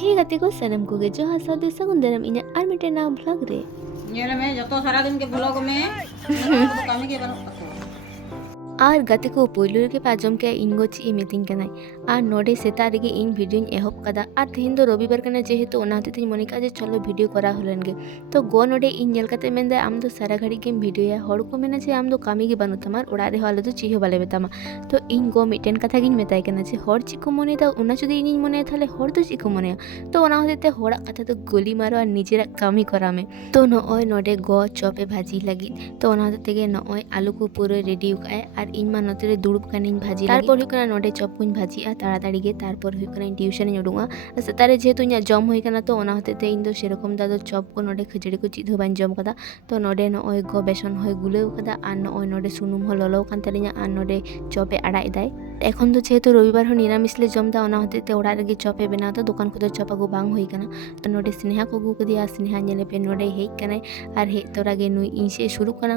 ᱦᱮ ᱜᱟᱛᱮ ᱠᱚ ᱥᱟᱱᱟᱢ ᱠᱚ ᱜᱮ ᱡᱚᱦᱟᱨ ᱥᱟᱫᱮ ᱥᱟᱜᱩᱱ ᱫᱟᱨᱟᱢ ᱤᱧᱟᱹᱜ ᱟᱨ ᱢᱤᱫᱴᱮᱱ ᱱᱟᱣᱟ ᱵᱞᱚᱜ ᱨᱮ ᱧᱮᱞ ᱢᱮ ᱡᱚᱛᱚ ᱥᱟᱨᱟ ᱫᱤᱱ ᱜᱮ ᱵᱞᱚᱜ ᱢᱮ ᱠᱟᱹᱢᱤ ᱜᱮ ᱵᱟᱹᱱᱩᱜ আর গাতেকো পৈলুরকে পাজমকে ইন গছি এ মেতিং কেনাই আর নডে সেতা রেগে ইন ভিডিও এহব কাদা আর তেহেন তো রবিবার কেনা যেহেতু ওনাতে তিন মনে কাজে চল ভিডিও করা হলেন গে তো গো নডে ইন জেল কাতে মেন দেয় আমদো সারা ঘাড়ি গেম ভিডিও এ হড় কো মেনা যে আমদো কামি গে বানু তামার ওড়া রে হলো তো চিহ বলে বেতামা তো ইন গো মিটেন কথা গিন মেতাই কেনা যে হড় চিকো মনে দাও ওনা যদি ইন মনে তাহলে হড় তো চিকো মনে তো ওনা হতে হড়া কথা তো গলি মারো আর নিজের কামি করামে তো নয় নডে গ চপে ভাজি লাগি তো ওনা হতে গে নয় আলুকু পুরো রেডি উকায় আর আর ইন মানতের দুরুব কানিন ভাজি তারপর হইকান নটে চপ কুইন ভাজি আর তাড়াতাড়ি গে তারপর হইকান টিউশনে নড়ুয়া আচ্ছা তারে যেহেতু ইয়া জম হইকান তো ওনা হতে ইন তো সেরকম দাদ চপ কো নটে খিচড়ি কো চিধু বাইন জম কাদা তো নডে ন ওই গ বেসন হই গুলে কাদা আর ওই নডে সুনুম হ লল কান তারে ইয়া আর নডে চপে আড়াই দেয় এখন তো যেহেতু রবিবার হ নিরামিষলে জম দা ওনা হতে তে ওড়ার গে চপে বেনা তো দোকান খুদ চপ আগু বাং হই কানা তো নডে স্নেহা কো গু কদি আর স্নেহা নেলে পে নডে হেই কানে আর হে তোরা গে নুই ইনসে শুরু কানা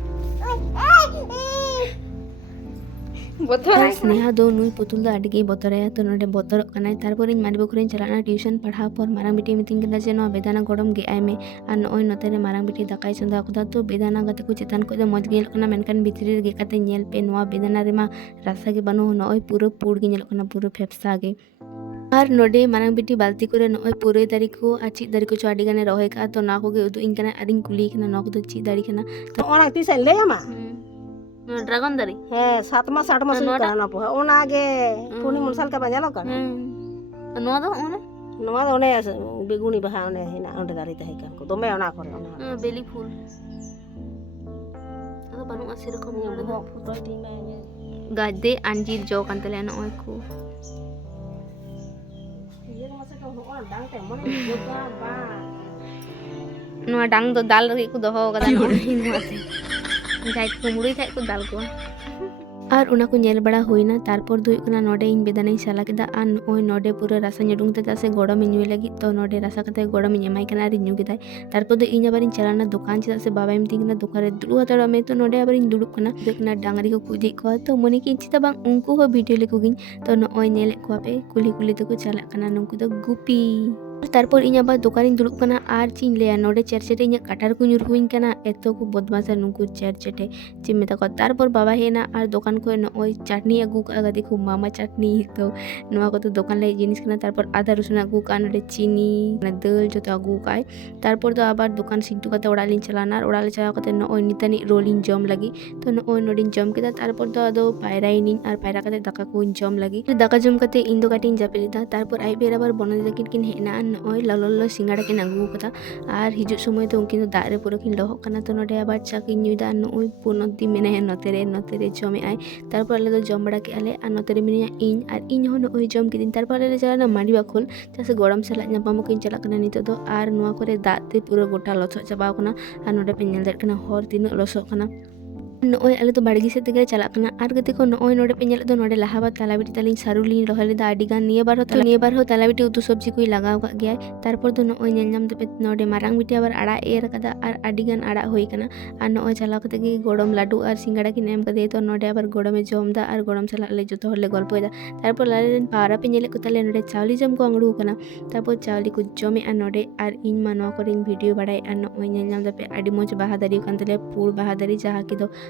तो स्नेहा पुतुल बतर बतरे तो ना बतर तरह मारे बुखरें चलाना ट्यूशन पढ़ा पर मारा बिटी मिती जे बेदाना गड़म गे आए नोरे मारा बिटी दाका चंदा को तो बेदाना गति को चितान खुद मजेक भितरीपे बेदाना रहा रास्ा के बनू नो पूरा पुड़ पूरा फेफसा के और नोटे मांग बिटी बालती को नोए पुरे दारी को चीज दारी को चो अगे तो ना को उदूँ कुली चीज दारी तो तीस ले ड्रैगन दरी है सात मास आठ मास नहीं करना पो है उन आगे पुनी crawl... मुन्साल का बंजालो का नौ दो उन्हें नौ दो उन्हें ऐसे बिगुनी बहाव ने है ना उन्हें दारी तहे कर को तो मैं उन्हें करे उन्हें बेली फूल तो बनो असिर को मैं गाड़े अंजील जो कंटेल है ना ओए को नुआ डांग तो दाल रही कु दोहो कदा नुआ আর ᱚᱱᱟ ᱠᱚ ᱧᱮᱞ ᱵᱟᱲᱟ ᱦᱩᱭᱱᱟ ᱛᱟᱨᱯᱚᱨ ᱫᱚ ᱦᱩᱭᱩᱜ ᱠᱟᱱᱟ ᱱᱚᱰᱮ ᱤᱧ ᱵᱮᱫᱟᱱᱟᱹᱧ ᱥᱟᱞᱟ ᱠᱮᱫᱟ ᱟᱨ ᱱᱚᱜᱼᱚᱭ ᱱᱚᱰᱮ ᱯᱩᱨᱟᱹ ᱨᱟᱥᱟ ᱧᱩᱨᱩᱝ ᱛᱮ ᱪᱟᱥᱮ ᱜᱚᱲᱚᱢ ᱤᱧ ᱧᱩᱭ ᱞᱟᱹᱜᱤᱫ ᱛᱚ ᱱᱚᱰᱮ ᱨᱟᱥᱟ ᱠᱟᱛᱮ ᱜᱚᱲᱚᱢ ᱤᱧ ᱮᱢᱟᱭ ᱠᱟᱱᱟ ᱟᱨ ᱤᱧ ᱧᱩ ᱠᱮᱫᱟᱭ ᱛᱟᱨᱯᱚᱨ ᱫᱚ ᱤᱧ ᱟᱵᱟᱨᱤᱧ ᱪᱟᱞᱟᱣ ᱱᱟ ᱫᱚᱠᱟᱱ ᱪᱮᱫᱟᱜ ᱥᱮ ᱵᱟᱵᱟᱭ ᱢᱤᱛᱟᱹᱧ ᱠᱟᱱᱟ ᱫᱚᱠᱟᱱ ᱨᱮ ᱫᱩᱲᱩᱵ ᱦᱟᱛᱟᱲᱚᱜ ᱢᱮ ᱛᱚ ᱱᱚᱰᱮ ᱟᱵᱟᱨᱤᱧ ᱫᱩᱲᱩᱵ ᱠᱟᱱᱟ ᱫᱮᱠᱷ ᱱᱟ ᱰᱟᱝᱨᱤ ᱠᱚ ᱠᱩᱡᱤᱜ ᱠᱚᱣᱟ ᱛᱚ ᱢᱚᱱᱮ ᱠᱤᱧ ᱪᱮᱫᱟ ᱵᱟᱝ ᱩᱱᱠᱩ ᱦᱚᱸ ᱵᱷᱤᱰᱤᱭᱳ ᱞᱮᱠᱚ ᱜᱤᱧ ᱛᱚ ᱱᱚᱜᱼᱚᱭ ᱧᱮᱞᱮᱫ ᱠᱚᱣᱟ ᱯᱮ ᱠᱩᱞᱤ ᱠᱩᱞᱤ ᱛᱮᱠᱚ ᱪᱟᱞᱟᱜ ᱠᱟᱱᱟ ᱱᱩᱝᱠᱩ ᱫᱚ ᱜᱩᱯᱤ ᱛᱟᱨᱯᱚᱨ ᱤᱧ ᱟᱵᱟᱨ ᱫᱚᱠᱟᱱᱤᱧ ᱫᱩᱲᱩᱵ ᱠᱟᱱᱟ ᱟᱨ ᱪᱤᱧ ᱞᱟᱹᱭᱟ ᱱᱚᱰᱮ ᱪᱮᱨ ᱪᱮᱴᱮ ᱤᱧᱟᱹᱜ ᱠᱟᱴᱟᱨ ᱠᱚ ᱧᱩᱨ ᱦᱩᱭᱤᱧ ᱠᱟᱱᱟ ᱮᱛᱚ ᱠᱚ ᱵᱚᱫᱢᱟᱥᱟ ᱱᱩᱠᱩ ᱪᱮᱨ ᱪᱮᱴᱮ ᱪᱮᱫ ᱢᱮᱛᱟ ᱠᱚᱣᱟ ᱛᱟᱨᱯᱚᱨ ᱵᱟᱵᱟ ᱦᱮᱱᱟ ᱟᱨ ᱫᱚᱠᱟᱱ ᱠᱷᱚᱱ ᱱᱚᱜᱼᱚᱭ ᱪᱟᱹᱴᱱᱤ ᱟᱹᱜᱩ ᱠᱟᱜᱼᱟ ᱫᱮᱠᱷᱚ ᱢᱟᱢᱟ ᱪᱟᱹᱴᱱᱤ ᱛᱚ ᱱᱚᱣᱟ ᱠᱚᱫᱚ ᱫᱚᱠᱟᱱ ᱞᱟᱹᱜᱤᱫ ᱡᱤᱱᱤᱥ ᱠᱟᱱᱟ ᱛᱟᱨᱯᱚᱨ ᱟᱫᱟ ᱨᱚᱥᱩᱱ ᱟᱹᱜᱩ ᱠᱟᱜᱼᱟ ᱱᱚᱰᱮ ᱪᱤᱱᱤ ᱫᱟᱹᱞ ᱡᱚᱛᱚ ᱟᱹᱜᱩ ᱠᱟᱜᱼᱟᱭ ᱛᱟᱨᱯᱚᱨ ᱫᱚ ᱟᱵᱟᱨ ᱫᱚᱠᱟᱱ ᱥᱤᱫᱽᱫᱷᱩ ᱠᱟᱛᱮ ᱚᱲᱟᱜ ᱞᱤᱧ ᱪᱟᱞᱟᱣᱱᱟ ᱟᱨ ᱚᱲᱟᱜ ᱞᱮ ᱪᱟᱞᱟᱣ ᱠᱟᱛᱮ ᱱᱚᱜᱼᱚᱭ ᱱᱤᱛᱟᱹᱱᱤᱡ ᱨᱳᱞᱤᱧ ᱡᱚᱢ ᱞᱟᱹᱜᱤᱫ ᱛᱚ ᱱᱚᱜᱼᱚᱭ ᱱᱚᱰᱮᱧ ᱡᱚᱢ ᱠᱮᱫᱟ ᱛᱟᱨᱯᱚᱨ ᱫᱚ ᱟᱫᱚ ᱯᱟᱭᱨᱟᱭᱮᱱᱤᱧ ᱟᱨ ᱯᱟᱭᱨᱟ ᱠᱟᱛᱮ ᱫᱟᱠᱟ ᱠᱚᱧ ᱡᱚᱢ ᱞᱟᱹᱜᱤᱫ ᱫᱟᱠᱟ ᱡᱚᱢ ᱠᱟᱛᱮ ᱤᱧ ᱫᱚ ᱠᱟᱹᱴᱤᱡ ᱤᱧ ᱡᱟᱹᱯᱤᱫ ᱮᱫᱟ ᱛᱟᱨᱯᱚᱨ ᱟᱭᱩᱵ ᱵᱮᱲᱟ ᱟᱵᱟᱨ ᱵᱚᱱᱚᱫᱤ ᱛᱟᱹᱠᱤᱱ ᱠᱤᱱ ᱦᱮᱡ ᱮᱱᱟ ᱫᱟᱜ ᱨᱮ ᱯᱩᱨᱟᱹ ᱠᱤᱱ ᱞᱚᱦᱚᱜ ᱠᱟᱱᱟ ᱛᱚ ᱱᱚᱰᱮ ᱟᱵᱟᱨ ᱪᱟ ᱠᱤᱱ ᱧᱩᱭᱫᱟ ᱱᱚᱜᱼᱚᱭ ᱯᱩᱱ ᱦᱚᱲ ᱫᱤᱱ ᱯᱚᱨ ᱢᱮᱱᱟᱜ ᱠᱤᱱᱟ ᱛᱚ ᱱᱚᱰᱮ ᱟᱵᱟᱨ ᱪᱟ ᱠᱤᱱ ᱧᱩᱭᱫᱟ ᱱᱚᱜᱼᱚᱭ ᱯᱩᱱ ᱦᱚᱲ ᱫᱤᱱ ᱢᱮᱱᱟᱭᱟ ᱱᱚᱛᱮ ᱨᱮ ᱱᱚᱛᱮ ᱨᱮ ᱡᱚᱢᱮᱜ ᱟᱭ ᱛᱚ ᱛᱟᱨᱯᱚᱨᱮ ᱱᱚᱜᱼᱚᱭ ᱞᱟᱦᱟ ᱨᱮ ᱡᱮ ᱤᱧ ᱡᱮ ᱪᱟᱧ ᱧᱩ ᱞᱮᱫᱟ ᱛᱚ ᱚᱱᱟ ᱪᱟ ᱫᱚ ᱱᱚᱜᱼᱚᱭ ᱱᱚᱰᱮ ᱟᱵᱟᱨ ᱪᱟ ᱠᱤᱱ ᱧᱩᱭᱫᱟ ᱛᱚ ᱱᱚᱜᱼᱚᱭ ᱱᱚᱰᱮ ᱟᱵᱟᱨ ᱪᱟ ᱠᱤᱱ ᱧᱩᱭᱫᱟ ᱛᱚ ᱱᱚᱜᱼᱚᱭ ᱱᱚᱰᱮ ᱟᱵᱟᱨ ᱪᱟ ᱠᱤᱱ ᱧᱩᱭᱫᱟ ᱛᱚ ᱱᱚᱜᱼᱚᱭ ᱱᱚᱰᱮ ᱟᱵᱟᱨ ᱪᱟ ᱠᱤᱱ ᱧᱩᱭᱫᱟ ᱛᱚ ᱱᱚᱜᱼᱚᱭ ᱱᱚᱰᱮ ᱟᱵᱟᱨ ᱪᱟ ᱠᱤᱱ ᱧᱩᱭᱫᱟ ᱛᱚ ᱱᱚᱜᱼᱚᱭ ᱱᱚᱰᱮ ᱟᱵᱟᱨ ᱪᱟ ᱠᱤᱱ ᱧᱩᱭᱫᱟ ᱛᱚ ᱱᱚᱜᱼᱚᱭ ᱱᱚᱰᱮ ᱟᱵᱟᱨ ᱪᱟ ᱠᱤᱱ ᱧᱩᱭᱫᱟ ᱛᱚ ᱱᱚᱜᱼᱚᱭ ᱱᱚᱰᱮ ᱟᱵᱟᱨ ᱪᱟ ᱠᱤᱱ ᱧᱩᱭᱫᱟ ᱛᱚ ᱱᱚᱜᱼᱚᱭ ᱱᱚᱰᱮ ᱟᱵᱟᱨ ᱪᱟ ᱠᱤᱱ ᱧᱩᱭᱫᱟ ᱛᱚ ᱱᱚᱜᱼᱚᱭ ᱱᱚᱰᱮ ᱟᱵᱟᱨ ᱪᱟ ᱠᱤᱱ ᱧᱩᱭᱫᱟ ᱛᱚ ᱱᱚᱜᱼᱚᱭ ᱱᱚᱰᱮ ᱟᱵᱟᱨ ᱪᱟ ᱠᱤᱱ ᱧᱩᱭᱫᱟ ᱛᱚ ᱱᱚᱜᱼᱚᱭ ᱱᱚᱰᱮ ᱟᱵᱟᱨ ᱪᱟ ᱠᱤᱱ ᱧᱩᱭᱫᱟ ᱛᱚ ᱱᱚᱜᱼᱚᱭ ᱱᱚᱰᱮ ᱟᱵᱟᱨ ᱪᱟ ᱠᱤᱱ ᱧᱩᱭᱫᱟ ᱛᱚ ᱱᱚᱜᱼᱚᱭ ᱱᱚᱰᱮ ᱟᱵᱟᱨ ᱪᱟ ᱠᱤᱱ ᱧᱩᱭᱫᱟ ᱛᱚ ᱱᱚᱜᱼᱚᱭ ᱱᱚᱰᱮ ᱟᱵᱟᱨ ᱪᱟ ᱠᱤᱱ ᱧᱩᱭᱫᱟ ᱛᱚ ᱱᱚᱜᱼᱚᱭ ᱱᱚᱰᱮ ᱟᱵᱟᱨ ᱪᱟ ᱠᱤᱱ ᱧᱩᱭᱫᱟ ᱛᱚ ᱱᱚᱜᱼᱚᱭ ᱱᱚᱰᱮ ᱟᱵᱟᱨ ᱪᱟ ᱠᱤᱱ ᱧᱩᱭᱫᱟ ᱛᱚ ᱱᱚᱜᱼᱚᱭ ᱱᱚᱰᱮ ᱟᱵᱟᱨ ᱪᱟ ᱠᱤᱱ ᱧᱩᱭᱫᱟ ᱛᱚ ᱱᱚᱜᱼᱚᱭ ᱱᱚᱰᱮ ᱟᱵᱟᱨ ᱪᱟ ᱠᱤᱱ ᱧᱩᱭᱫᱟ ᱛᱚ ᱱᱚᱜᱼᱚᱭ ᱱᱚᱰᱮ ᱟᱵᱟᱨ ᱪᱟ ᱠᱤᱱ ᱧᱩᱭᱫᱟ ᱱᱚᱜᱼᱚᱭ ᱟᱞᱮ ᱫᱚ ᱵᱟᱲᱜᱮ ᱥᱮᱫ ᱛᱮᱜᱮ ᱪᱟᱞᱟᱜ ᱠᱟᱱᱟ ᱟᱨ ᱜᱟᱛᱮ ᱠᱚ ᱱᱚᱜᱼᱚᱭ ᱱᱚᱰᱮ ᱯᱮ ᱧᱮᱞᱮᱫ ᱫᱚ ᱱᱚᱰᱮ ᱞᱟᱦᱟᱵᱟᱨ ᱛᱟᱞᱟᱵᱤᱴᱤ ᱛᱟᱞᱤᱧ ᱥᱟᱹᱨᱩᱞᱤᱧ ᱨᱚᱦᱚᱭ ᱞᱮᱫᱟ ᱟᱹᱰᱤᱜᱟᱱ ᱱᱤᱭᱟᱹ ᱵᱟᱨ ᱦᱚᱸ ᱱᱤᱭᱟᱹ ᱵᱟᱨ ᱦᱚᱸ ᱛᱟᱞᱟᱵᱤᱴᱤ ᱩᱛᱩ ᱥᱚᱵᱡᱤ ᱠᱚᱧ ᱞᱟᱜᱟᱣ ᱟᱠᱟᱫ ᱜᱮᱭᱟ ᱛᱟᱨᱯᱚᱨ ᱫᱚ ᱱᱚᱜᱼᱚᱭ ᱱᱚᱰᱮ ᱧᱮᱞᱮᱫ ᱫᱚ ᱱᱚᱰᱮ ᱵᱮᱸᱜᱟᱲ ᱠᱚ ᱵᱤᱞᱟᱹᱛᱤ ᱠᱚ ᱱᱚᱜᱼᱚᱭ ᱱᱚᱰᱮ ᱯᱮ ᱧᱮᱞᱮᱫ ᱫᱚ ᱱᱚᱰᱮ ᱞᱟᱦᱟᱵᱟᱨ ᱛᱟᱞᱟᱵᱤᱴᱤ ᱛᱟᱞᱤᱧ ᱥᱟᱹᱨᱩᱞᱤᱧ ᱨᱚᱦᱚᱭ ᱞᱮᱫᱟ ᱟᱹᱰᱤᱜᱟᱱ ᱱᱤᱭᱟᱹ ᱵᱟᱨ ᱦᱚᱸ ᱱᱤᱭᱟᱹ ᱵᱟᱨ ᱦᱚᱸ ᱛᱟᱞᱟᱵᱤᱴᱤ ᱩᱛᱩ ᱥᱚᱵᱡᱤ ᱠᱚᱧ ᱞᱟᱜᱟᱣ ᱟᱠᱟᱫ ᱜᱮᱭᱟ ᱛᱟᱨᱯᱚᱨ ᱫᱚ ᱱᱚᱜᱼᱚᱭ ᱱᱚᱰᱮ ᱯᱮ ᱧᱮᱞᱮᱫ ᱫᱚ ᱱᱚᱰᱮ ᱞᱟᱦᱟᱵᱟᱨ ᱛᱟᱞᱟᱵᱤᱴᱤ ᱛᱟᱞᱤᱧ ᱥᱟᱹᱨᱩᱞᱤᱧ ᱨᱚᱦᱚᱭ ᱞᱮᱫᱟ ᱟᱹᱰᱤᱜᱟᱱ ᱱᱤᱭᱟᱹ ᱵᱟᱨ ᱦᱚᱸ ᱱᱤᱭᱟᱹ ᱵᱟᱨ ᱦᱚᱸ ᱛᱟᱞᱟᱵᱤᱴᱤ ᱩᱛᱩ ᱥᱚᱵᱡᱤ ᱠᱚᱧ ᱞᱟᱜᱟᱣ ᱟᱠᱟᱫ ᱜᱮᱭᱟ ᱛᱟᱨᱯᱚᱨ ᱫᱚ ᱱᱚᱜᱼᱚᱭ ᱱᱚᱰᱮ ᱯᱮ ᱧᱮᱞᱮᱫ ᱫᱚ ᱱᱚᱰᱮ ᱞᱟᱦᱟᱵᱟᱨ ᱛᱟᱞᱟᱵᱤᱴᱤ ᱛᱟᱞᱤᱧ ᱥᱟᱹᱨᱩᱞᱤᱧ ᱨᱚᱦᱚᱭ ᱞᱮᱫᱟ ᱟᱹᱰᱤᱜᱟᱱ ᱱᱤᱭᱟᱹ ᱵᱟᱨ ᱦᱚᱸ ᱱᱤᱭᱟᱹ ᱵᱟᱨ ᱦᱚᱸ ᱛᱟᱞᱟᱵᱤᱴᱤ ᱩᱛᱩ ᱥᱚᱵᱡᱤ ᱠᱚᱧ ᱞᱟᱜᱟᱣ ᱟᱠᱟᱫ ᱜᱮᱭᱟ ᱛᱟᱨᱯᱚᱨ ᱫᱚ ᱱᱚᱜᱼᱚᱭ ᱱᱚᱰᱮ ᱯᱮ ᱧᱮᱞᱮᱫ ᱫᱚ ᱱᱚᱰᱮ ᱞᱟᱦᱟᱵᱟᱨ ᱛᱟᱞᱟᱵᱤᱴᱤ ᱛᱟᱞᱤᱧ ᱥᱟᱹᱨᱩᱞᱤᱧ ᱨᱚᱦᱚᱭ ᱞᱮᱫᱟ ᱟᱹᱰᱤᱜᱟᱱ ᱱᱤᱭᱟᱹ ᱵᱟᱨ ᱦᱚᱸ ᱱᱤᱭᱟᱹ ᱵᱟᱨ ᱦᱚᱸ ᱛᱟᱞᱟᱵᱤᱴᱤ ᱩᱛᱩ ᱥᱚᱵᱡᱤ ᱠᱚᱧ ᱞᱟᱜᱟᱣ ᱟᱠᱟᱫ ᱜᱮᱭᱟ ᱛᱟᱨᱯᱚᱨ ᱫᱚ ᱱᱚᱜᱼᱚᱭ ᱱᱚᱰᱮ ᱯᱮ ᱧᱮᱞᱮᱫ ᱫᱚ ᱱᱚᱰᱮ ᱞᱟᱦᱟᱵᱟᱨ ᱛᱟᱞᱟᱵᱤᱴᱤ ᱛᱟᱞᱤᱧ ᱥᱟᱹᱨᱩᱞᱤᱧ ᱨᱚᱦᱚᱭ ᱞᱮᱫᱟ ᱟᱹᱰᱤᱜᱟᱱ ᱱᱤᱭᱟᱹ ᱵᱟᱨ ᱦᱚᱸ ᱱᱤᱭᱟᱹ ᱵᱟᱨ ᱦᱚᱸ ᱛᱟᱞᱟᱵᱤᱴᱤ ᱩᱛᱩ ᱥᱚᱵᱡᱤ ᱠᱚᱧ ᱞᱟᱜᱟᱣ ᱟᱠᱟᱫ ᱜᱮᱭᱟ ᱛᱟᱨᱯᱚᱨ ᱫᱚ ᱱᱚᱜᱼᱚᱭ ᱱᱚᱰᱮ ᱯᱮ ᱧᱮᱞᱮᱫ ᱫᱚ ᱱᱚᱰᱮ ᱞᱟᱦᱟᱵᱟᱨ ᱛᱟᱞᱟᱵᱤᱴᱤ ᱛᱟᱞᱤᱧ ᱥᱟᱹᱨᱩᱞᱤᱧ ᱨᱚᱦᱚᱭ ᱞᱮᱫᱟ ᱟᱹᱰᱤᱜᱟᱱ ᱱᱤᱭᱟᱹ ᱵᱟᱨ ᱦᱚᱸ ᱱᱤᱭᱟᱹ ᱵᱟᱨ ᱦᱚᱸ ᱛᱟᱞᱟᱵᱤᱴᱤ ᱩᱛᱩ ᱥᱚᱵᱡᱤ ᱠᱚᱧ ᱞᱟᱜᱟᱣ ᱟᱠᱟᱫ ᱜᱮᱭᱟ ᱛᱟᱨᱯᱚᱨ ᱫᱚ ᱱᱚᱜᱼᱚᱭ ᱱᱚᱰᱮ ᱯᱮ ᱧᱮᱞᱮᱫ ᱫᱚ ᱱᱚᱰᱮ ᱞᱟᱦᱟᱵᱟᱨ ᱛᱟᱞᱟᱵᱤᱴᱤ ᱛᱟᱞᱤᱧ ᱥᱟᱹᱨᱩᱞᱤᱧ ᱨᱚᱦᱚᱭ ᱞᱮᱫᱟ ᱟᱹᱰᱤᱜᱟᱱ ᱱᱤᱭᱟᱹ ᱵᱟᱨ ᱦᱚᱸ ᱱᱤᱭᱟᱹ ᱵᱟᱨ ᱦᱚᱸ ᱛᱟᱞᱟᱵᱤᱴᱤ ᱩᱛᱩ ᱥᱚᱵᱡᱤ ᱠᱚᱧ ᱞᱟᱜᱟᱣ ᱟᱠᱟᱫ ᱜᱮᱭᱟ ᱛᱟᱨᱯᱚᱨ ᱫᱚ ᱱᱚᱜᱼᱚᱭ ᱱᱚᱰᱮ ᱯᱮ ᱧᱮᱞᱮᱫ ᱫᱚ ᱱᱚᱰᱮ ᱞᱟᱦᱟᱵᱟᱨ ᱛᱟᱞᱟᱵᱤᱴᱤ ᱛᱟᱞᱤᱧ ᱥᱟᱹᱨᱩᱞᱤᱧ ᱨᱚᱦᱚᱭ ᱞᱮᱫᱟ ᱟᱹᱰᱤᱜᱟᱱ ᱱᱤᱭᱟᱹ ᱵᱟᱨ ᱦᱚᱸ ᱱᱤᱭᱟᱹ ᱵᱟᱨ ᱦᱚᱸ ᱛᱟᱞᱟᱵᱤᱴᱤ ᱩᱛᱩ ᱥᱚᱵᱡᱤ ᱠᱚᱧ ᱞᱟᱜᱟᱣ ᱟᱠᱟᱫ ᱜᱮᱭᱟ ᱛᱟᱨ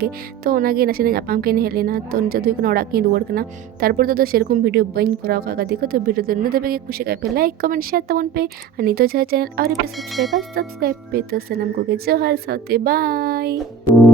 ᱛᱚ ᱱᱤᱛᱚᱜ ᱫᱚ ᱥᱮᱨᱚᱠᱚᱢ ᱵᱷᱤᱰᱤᱭᱳ ᱵᱟᱹᱧ ᱠᱚᱨᱟᱣ ᱠᱟᱜ ᱠᱟᱫᱮ ᱠᱚ ᱛᱚ ᱵᱷᱤᱰᱤᱭᱳ ᱫᱚ ᱱᱤᱛᱚᱜ ᱫᱚ ᱵᱟᱹᱧ ᱠᱚᱨᱟᱣ ᱠᱟᱜ ᱠᱟᱫᱮ ᱠᱚ ᱛᱚ ᱵᱷᱤᱰᱤᱭᱳ ᱫᱚ ᱱᱤᱛᱚᱜ ᱫᱚ ᱠᱩᱥᱤ ᱠᱟᱜ ᱯᱮ ᱞᱟᱭᱤᱠ ᱠᱚᱢᱮᱱᱴ ᱥᱮᱭᱟᱨ ᱛᱟᱵᱚᱱ ᱯᱮ ᱟᱨ ᱡᱟᱦᱟᱸ ᱛᱤᱱᱟᱹᱜ ᱜᱮ ᱯᱷᱮᱥᱵᱩᱠ ᱨᱮ ᱢᱮᱱᱟᱜ ᱠᱚᱣᱟ ᱡᱚᱛᱚ ᱦᱚᱲ ᱜᱮ ᱞᱟᱭᱤᱠ ᱠᱚᱢᱮᱱᱴ ᱥᱮᱭᱟᱨ ᱛᱟᱵᱚᱱ ᱯᱮ ᱟᱨ ᱱᱤᱛᱚᱜ ᱡᱟᱦᱟᱸ ᱪᱮᱱᱮᱞ ᱟᱹᱣᱨᱤ ᱯᱮ ᱥᱟᱵᱥᱠᱨᱟᱭᱤᱵᱟ ᱥᱟᱵᱥᱠᱨᱟᱭᱤᱵ ᱛᱟᱵᱚᱱ ᱯᱮ ᱟᱨ ᱡᱟᱦᱟᱸ ᱛᱤᱱᱟᱹᱜ ᱜᱮ ᱯᱷᱮᱥᱵᱩᱠ ᱨᱮ ᱢᱮᱱᱟᱜ ᱠᱚᱣᱟ ᱡᱚᱛᱚ ᱦᱚᱲ ᱜᱮ ᱞᱟᱭᱤᱠ ᱠᱚᱢᱮᱱᱴ ᱥᱮᱭᱟᱨ ᱛᱟᱵᱚᱱ ᱯᱮ ᱟᱨ ᱱᱤᱛᱚᱜ ᱡᱟᱦᱟᱸ ᱪᱮᱱᱮᱞ ᱟᱹᱣᱨᱤ ᱯᱮ ᱥᱟᱵᱥᱠᱨᱟᱭᱤᱵᱟ ᱥᱟᱵᱥᱠᱨᱟᱭᱤᱵ ᱛᱟᱵᱚᱱ ᱯᱮ ᱟᱨ ᱡᱟᱦᱟᱸ ᱛᱤᱱᱟᱹᱜ ᱜᱮ ᱯᱷᱮᱥᱵᱩᱠ ᱨᱮ ᱢᱮᱱᱟᱜ ᱠᱚᱣᱟ ᱡᱚᱛᱚ ᱦᱚᱲ ᱜᱮ ᱞᱟᱭᱤᱠ ᱠᱚᱢᱮᱱᱴ ᱥᱮᱭᱟᱨ ᱛᱟᱵᱚᱱ ᱯᱮ